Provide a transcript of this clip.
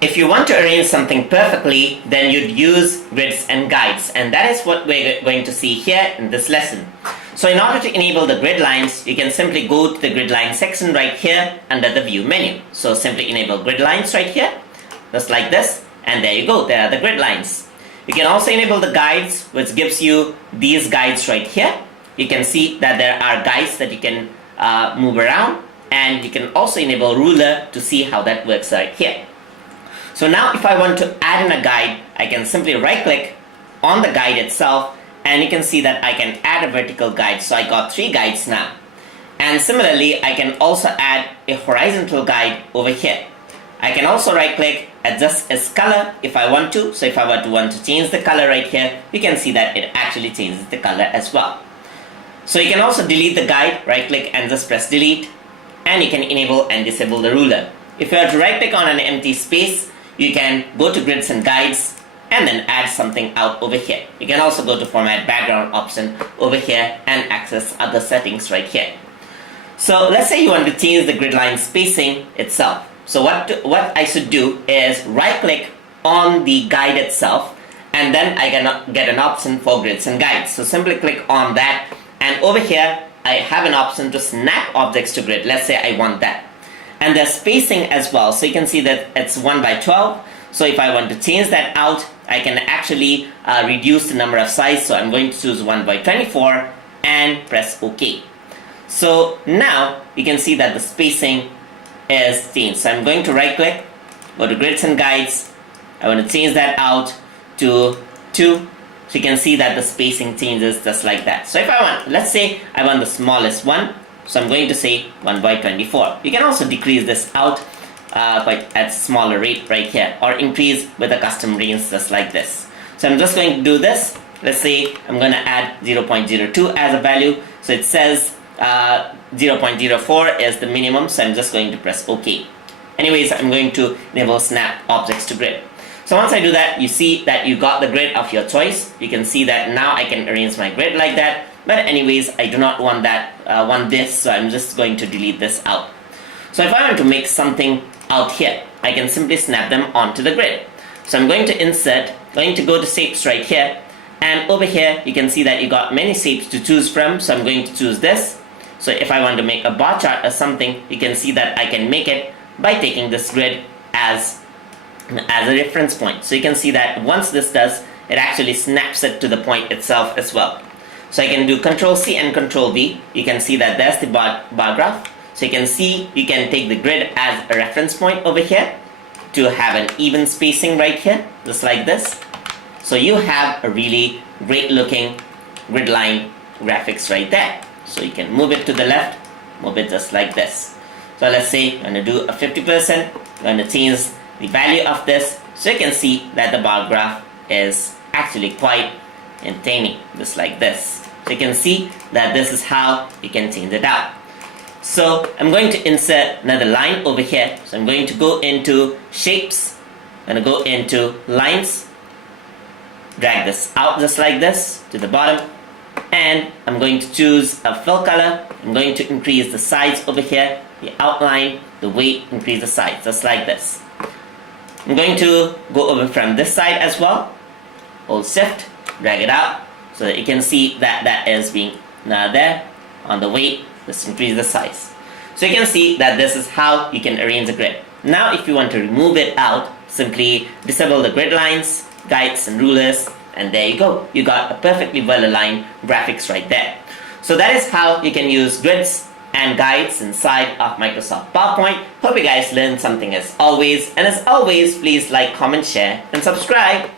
If you want to arrange something perfectly, then you'd use grids and guides, and that is what we're going to see here in this lesson. So in order to enable the grid lines, you can simply go to the grid line section right here under the view menu. So simply enable grid lines right here, just like this, and there you go, there are the grid lines. You can also enable the guides, which gives you these guides right here. You can see that there are guides that you can move around, and you can also enable ruler to see how that works right here. So now if I want to add in a guide, I can simply right click on the guide itself, and you can see that I can add a vertical guide. So I got 3 guides now. And similarly, I can also add a horizontal guide over here. I can also right click, adjust its color if I want to. So if I want to change the color right here, you can see that it actually changes the color as well. So you can also delete the guide, right click and just press delete, and you can enable and disable the ruler. If you are to right click on an empty space, you can go to grids and guides and then add something out over here. You can also go to format background option over here and access other settings right here. So let's say you want to change the grid line spacing itself. So what I should do is right click on the guide itself, and then I can get an option for grids and guides. So simply click on that, and over here I have an option to snap objects to grid. Let's say I want that. And there's spacing as well, so you can see that it's 1 by 12. So if I want to change that out, I can actually reduce the number of size. So I'm going to choose 1 by 24 and press OK. So now you can see that the spacing is changed. So I'm going to right click, go to grids and guides. I want to change that out to 2. So you can see that the spacing changes just like that. So if I want, let's say I want the smallest one. So I'm going to say 1 by 24. You can also decrease this out but at smaller rate right here, or increase with a custom range just like this. So I'm just going to do this. Let's say I'm going to add 0.02 as a value. So it says 0.04 is the minimum, so I'm just going to press OK. Anyways, I'm going to enable snap objects to grid. So once I do that, you see that you got the grid of your choice. You can see that now I can arrange my grid like that. But anyways, I do not want that, want this, so I'm just going to delete this out. So if I want to make something out here, I can simply snap them onto the grid. So I'm going to insert, going to go to shapes right here, and over here you can see that you got many shapes to choose from. So I'm going to choose this. So if I want to make a bar chart or something, you can see that I can make it by taking this grid as a reference point. So you can see that once this does, it actually snaps it to the point itself as well. So I can do Control C and Control V. You can see that there's the bar graph. So you can see you can take the grid as a reference point over here to have an even spacing right here, just like this. So you have a really great looking grid line graphics right there. So you can move it to the left, move it just like this. So let's say I'm going to do a 50%. I'm going to change the value of this. So you can see that the bar graph is actually quite entertaining, just like this. So you can see that this is how you can change it out. So I'm going to insert another line over here. So I'm going to go into shapes, I'm going to go into lines, drag this out just like this to the bottom, and I'm going to choose a fill color. I'm going to increase the size over here, the outline, the weight, increase the size just like this. I'm going to go over from this side as well, hold shift, drag it out so that you can see that that is being there on the weight. Just increase the size. So you can see that this is how you can arrange a grid. Now if you want to remove it out, simply disable the grid lines, guides and rulers, and there you go. You got a perfectly well aligned graphics right there. So that is how you can use grids and guides inside of Microsoft PowerPoint. Hope you guys learned something as always, and as always, please like, comment, share and subscribe.